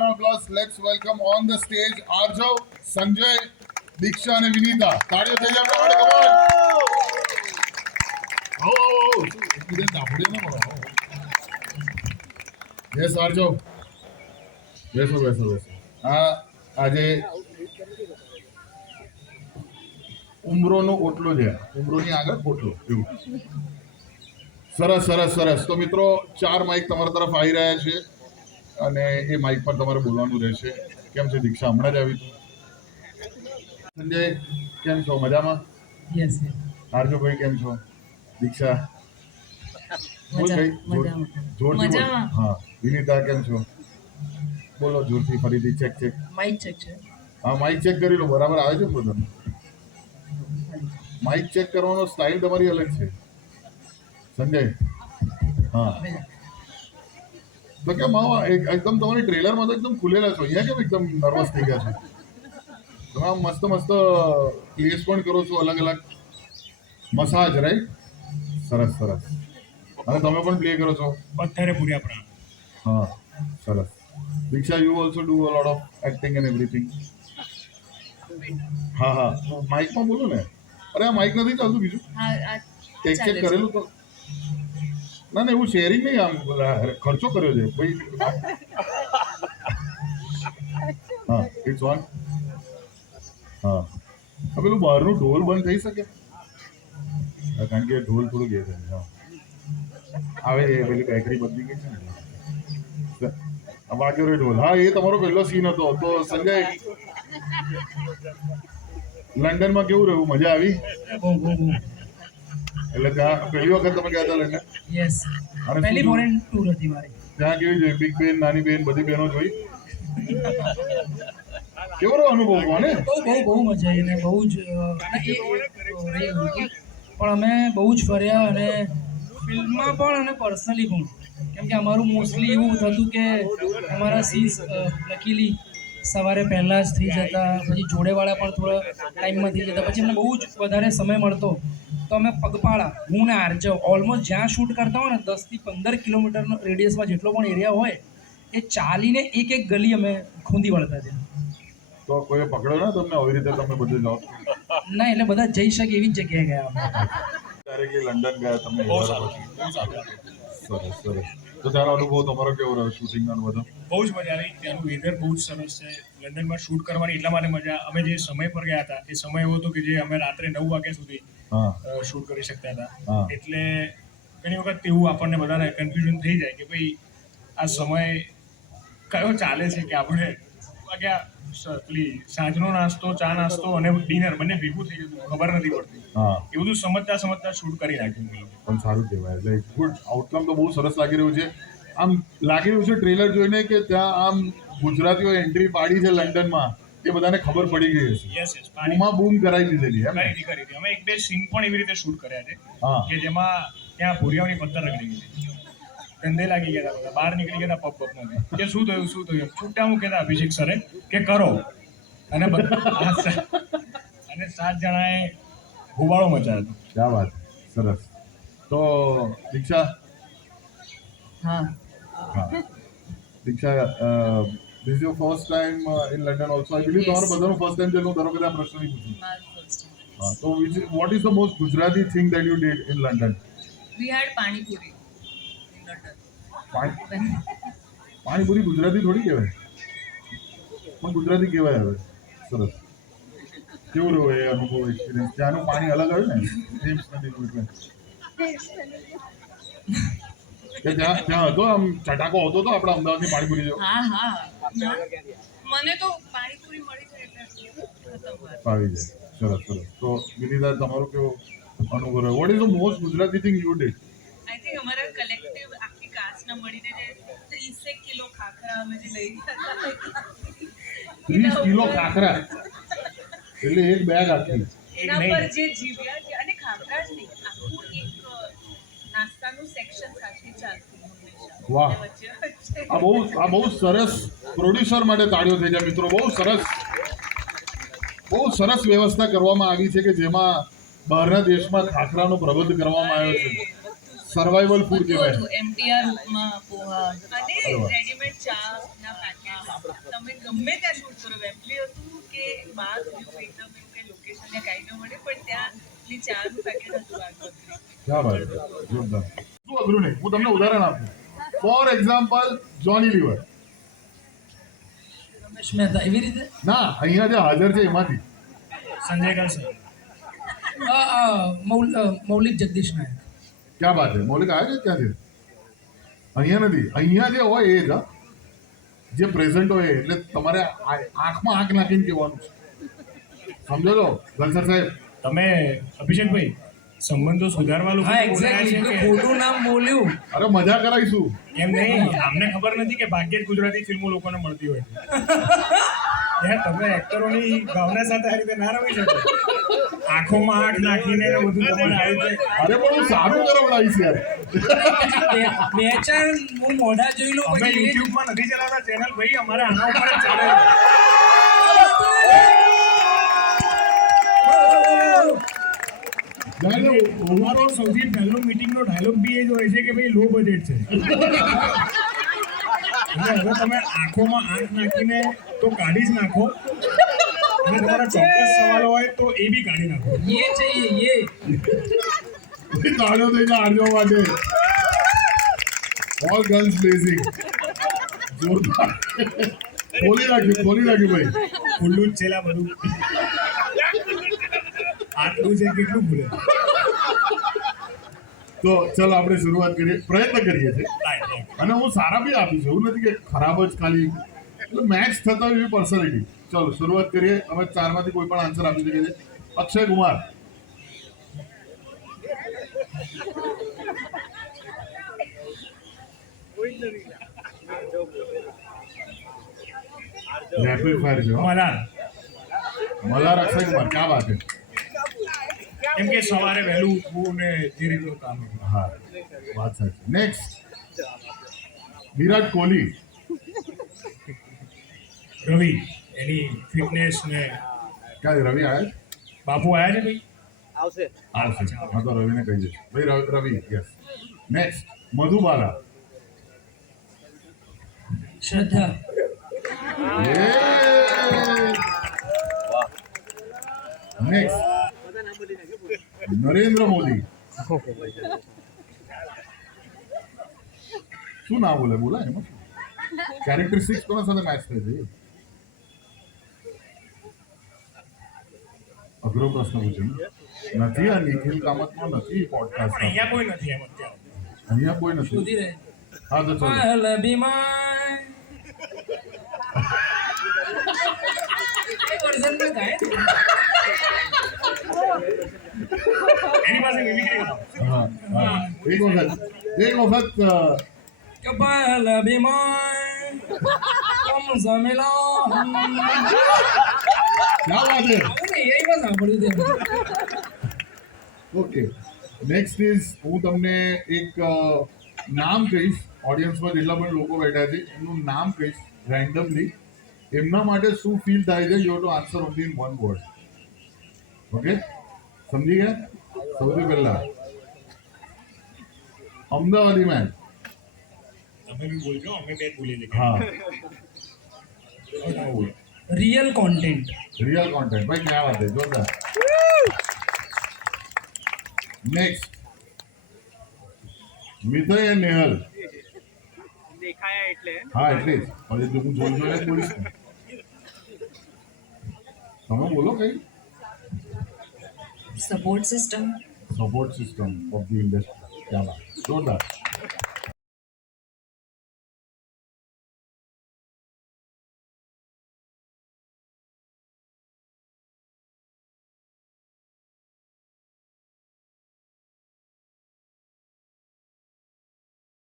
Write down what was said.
round of applause. Let's welcome on the stage Arjav, Sanjay, Diksha and Vinita. તાળીઓ થઈ જાય આપણે કમાલ. આવો એકબીજાને તાપડે ન મળો. યસ આરજવ. બેસો. આજે ઉમરોનો ઓટલો છે. ઉમરોની આગળ ઓટલો એવું. સરસ. તો મિત્રો 4 માઇક તમારા તરફ આવી રહ્યા છે અને એ માઇક પર તમારે બોલવાનું રહેશે. કેમ છે દીક્ષા? હમણાં જ આવી તું. સંજય કેમ છો? મજામાં? યસ. આરજુભાઈ કેમ છો? દીક્ષા જોરથી. હા. વિનીતા કેમ છો? બોલો જોરથી ફરીથી. ચેક માઇક ચેક છે. હા માઇક ચેક કરી લો. બરાબર આવે છે બધું? માઇક ચેક કરવાનો સ્ટાઇલ તમારી અલગ છે સંજય. હા તો કેમ એકદમ તમારી ટ્રેલરમાં તો એકદમ ખુલેલા છો. અહીંયા કેમ એકદમ નર્વસ થઈ ગયા છો? તમે આમ મસ્ત પ્લેસ પણ કરો છો અલગ મસાજ રાઈટ. સરસ અને તમે પણ પ્લે કરો છો પથ્થરે પૂર્યા પ્રાણ. હા સરસ. Diksha you also do a lot of acting and everything. હા માઇકમાં બોલો ને. અરે આ માઇક નથી ચાલતું બીજું? ચેક કરેલું તો ના એવું શેરિંગ નહીં. આમ ખર્ચો કર્યો છે ભાઈ. હા ઇટ્સ ઓન. હા પેલું બહારનું ઢોલ બંધ થઈ શકે? કારણ કે ઢોલ થોડું ગેર છે. હા આવે છે પેલી બેટરી બદલી ગઈ છે ને વાગ્યો રે ઢોલ. હા એ તમારો પહેલો સીન હતો. તો સંજય લંડનમાં કેવું રહ્યું? મજા આવી? એટલે ત્યાં પહેલી વખત તમે ગયા હતા લંડન? યસ. પહેલી ફોરેન ટૂર હતી મારી. ત્યાં કેવી છે? બિગ બેન, નાની બેન, બધી બહેનો જોઈ? કેવો રહ્યો અનુભવ? કોને બહુ મજા આવી ને બહુ જ પણ અમે બહુ જ ફર્યા અને ફિલ્મમાં પણ અને પર્સનલી પણ. કેમ કે અમારું મોસ્ટલી એવું થતું કે અમારા સીન્સ લકીલી સવારે પહેલાં જ થઈ જતા, પછી જોડેવાળા પણ થોડા ટાઈમમાં થઈ જતા, પછી અમને બહુ જ વધારે સમય મળતો તો અમે પગપાળા, હું ને આરજવ ઓલમોસ્ટ જ્યાં શૂટ કરતા હોય ને 10 થી 15 કિલોમીટરનો રેડિયસમાં જેટલો પણ એરિયા હોય એ ચાલીને એક ગલી અમે ખૂંદી વળતા હતા. તો કોઈ પકડ્યો ના તમને આવી રીતે? તમે બધું જાઓ ના એટલે બધા જઈ શકે એવી જ જગ્યાએ ગયા અમે. ડાયરેક્ટલી લંડન ગયા તમે? સરસ. તો તારો અનુભવ તમારો કેવો રહ્યો શૂટિંગનો? બધો બહુ જ મજા આવી. ત્યાંનું વેધર બહુ જ સરસ છે. લંડનમાં શૂટ કરવાની એટલા માટે મજા. અમે જે સમય પર ગયા હતા એ સમય એવો હતો કે જે અમે રાત્રે 9 વાગ્યા સુધી શૂટ કરી શકતા હતા. એટલે ઘણી વખત એવું આપણને બધાને કન્ફ્યુઝન થઈ જાય કે ભાઈ આ સમય કયો ચાલે છે કે આપણે વાગ્યા પેલી સાંજનો નાસ્તો, ચા નાસ્તો અને ડિનર બંને ભેગું થઈ જતું, ખબર નથી પડતી. એ બધું સમજતા શૂટ કરી નાખ્યું. પણ સારું કહેવાય. એટલે ગુડ આઉટકમ તો બહુ સરસ લાગી રહ્યું છે. આમ લાગી રહ્યું છે ટ્રેલર જોઈને કે ત્યાં આમ ગુજરાતીઓ એન્ટ્રી પાડી છે લંડનમાં એ બધાને ખબર પડી ગઈ હશે. યસ બૂમ કરાવી દીધેલી. કરી અમે 1-2 સીન પણ એવી રીતે શૂટ કર્યા છે કે જેમાં ત્યાં ભૂરિયાઓની પથ્થર રગડી ગઈ. ગંદે લાગી ગયા હતા, બહાર નીકળી ગયા હતા પબ કે શું થયું છૂટા મૂક્યા હતા અભિષેક સરે કે કરો અને 7 જણાએ હોબાળો મચાવ્યો. ક્યાં વાત. સરસ. તો દીક્ષા this is your first time in London also. I believe તમારો બધાનો first time છે. હું ધારો કે આ પ્રશ્ન નહીં પૂછું. So what is the most Gujarati thing that you did in London? We had pani puri in London. Panipuri Gujarati થોડી કહેવાય, પણ ગુજરાતી કહેવાય. હવે સરસ. કેવું રહ્યો એ અનુભવ, એક્સપિરિયન્સ? ત્યાંનું પાણી અલગ આવ્યું ને, ટીમ્સ નથી એટલે કે ત્યાં હતો આમ ચટાકો હતો તો આપણા અમદાવાદની પાણીપુરી જેવો? હા મને તો પાણીપુરી મળી જાય એટલે આવી જાય. સરસ. તો વિનીતા તમારો કેવો અનુભવ રહ્યો? What is the most Gujarati thing you did? I think અમારા કલેક્ટિવ આખી કાસ્ટના મળીને જે 30 કિલો ખાખરા અમે જે લઈ ગયા હતા. 30 કિલો ખાખરા એટલે એક બેગ આખી એના પર જે જીવ્યા છે. અને ખાખરા જ નહીં, આખું એક નાસ્તાનું સેક્શન સાથે ચાલતું હંમેશા. વાહ. આ બહુ સરસ. પ્રોડ્યુસર માટે તાળીઓ થઈ જાય મિત્રો. બહુ સરસ વ્યવસ્થા કરવામાં આવી છે કે જેમાં બહારના દેશમાં ખાખરાનો પ્રબંધ કરવામાં આવ્યો છે. સર્વાઈવલ ફૂડ કહેવાય. MTR માં પોહા અને રેડીમેડ ચા ના પેકેટ તમે ગમે ત્યાં શૂટ કરો વેમ્બલી હતું કે બહાર થયું એકદમ એવું કે લોકેશન યા કાંઈ ન મળે પણ ત્યાં પેલી ચાનું પેકેટ હતું આગળ ક્યાં વાત છે? જોરદાર. શું અઘરું નહીં, હું તમને ઉદાહરણ આપું. For example Johnny Lever. રમેશ મહેતા એવી રીતે ના, અહીંયા જે હાજર છે એમાંથી સંજય કરશે મૌલિક જગદીશ નાયક ક્યાં વાત છે? મૌલિક આવ્યા છે ક્યાંથી? અહીંયા નથી. અહીંયા જે હોય એ જ હા. જે પ્રેઝન્ટ હોય એ. એટલે તમારે આંખમાં આંખ નાખીને કહેવાનું છે. સમજો છો ગલસર સાહેબ? તમે અભિષેકભાઈ સંબંધો સુધારવા લોકો હા બોલ્યા છે એક્ઝેક્ટલી કે ખોટું નામ બોલ્યું અરે મજા કરાવીશું. એમ નહીં અમને ખબર નથી કે ભાગ્યે જ ગુજરાતી ફિલ્મો લોકોને મળતી હોય છે યાર તમે એક્ટરોની ભાવના સાથે આ રીતે ના રમી શકો આંખોમાં આંખ નાખીને ને બધું તમારે આવી રીતે અરે પણ હું સારું કરાવડાવીશ યાર. બે ચાર હું મોઢા જોઈ લઉં અમે પછી યુટ્યુબમાં નથી ચલાવતા ચેનલ ભાઈ અમારે આના ઉપર જ ચાલે છે. અમારો સૌથી પહેલો મીટિંગનો ડાયલોગ બી એ જ હોય છે કે ભાઈ લો બજેટ છે એટલે હવે તમે આંખોમાં આંખ નાખીને તો કાઢી જ નાખો અને તમારા ચોક્કસ સવાલો હોય તો એ બી કાઢી નાખો ये चाहिए ये તાળીઓ થઈને આડજો માટે ઓલ ગન્સ બ્લેઝિંગ. જોરદાર. ખોલી નાખ્યું ભાઈ. ખુલ્લું જ છેલ્લા બધું આટલું છે કેટલું ભૂલે તો ચલો આપણે શરૂઆત કરીએ. પ્રયત્ન કરીએ છીએ અને હું સારા બી આપીશ, એવું નથી કે ખરાબ જ ખાલી. એટલે મેચ થતા હોય એવી પર્સનાલિટી. ચલો શરૂઆત કરીએ. અમે ચારમાંથી કોઈ પણ આન્સર આપી શકીએ છીએ. અક્ષય કુમાર. રેપિડ ફાયર છે હો. મલ્હાર અક્ષય કુમાર ક્યાં વાત છે? કેમ કે સવારે વહેલું ઉઠવું ને જે રીતનું કામ હોય. હા વાત સાચી. નેક્સ્ટ વિરાટ કોહલી. રવિ એની ફિટનેસ ને ક્યાં રવિ આવ્યા? બાપુ આવ્યા છે ભાઈ આવશે. હા તો રવિને કહી દઈશ ભાઈ. રવિ યસ. નેક્સ્ટ મધુબાલા. શ્રદ્ધા નેક્સ્ટ નરેન્દ્ર મોદી. શું નામ બોલા એમાં કેરેક્ટરિસ્ટિક્સ કોના સાથે મેચ થાય છે? અઘરો પ્રશ્ન પૂછ્યો નથી. આ નિખિલ કામતનો નથી પોડકાસ્ટ. પણ અહીંયા કોઈ નથી એમ અત્યારે અહીંયા કોઈ નથી. શોધી રહે હા તો ચલો. પહલબીમાં એ વર્ઝનમાં ગાય એની પાસે મિમિક્રી કરો. હા હા એક વખત કે પહલબીમાં કમ જમેલા ક્યાં વાત છે? એ બસ સાંભળ્યું છે ઓકે નેક્સ્ટ ઇઝ હું તમને એક નામ કહીશ. ઓડિયન્સમાં જેટલા પણ લોકો બેઠા છે એમનું નામ કહીશ રેન્ડમલી. એમના માટે શું ફીલ થાય છે you have to answer only in one word. Okay સમજી ગયા? સૌથી પહેલા અમદાવાદી મેન. તમે બી બોલજો અમે બે જ બોલીએ છીએ હા રિયલ કોન્ટેન્ટ रियल कंटेंट भाई क्या बात है जोरदार. Next Mitay and Nehal. દેખાયા એટલે હા એટલે જ હવે જો હું જોઈને જ બોલીશ ને. તમે બોલો કઈ. support system support system of the industry. क्या बात જોરદાર.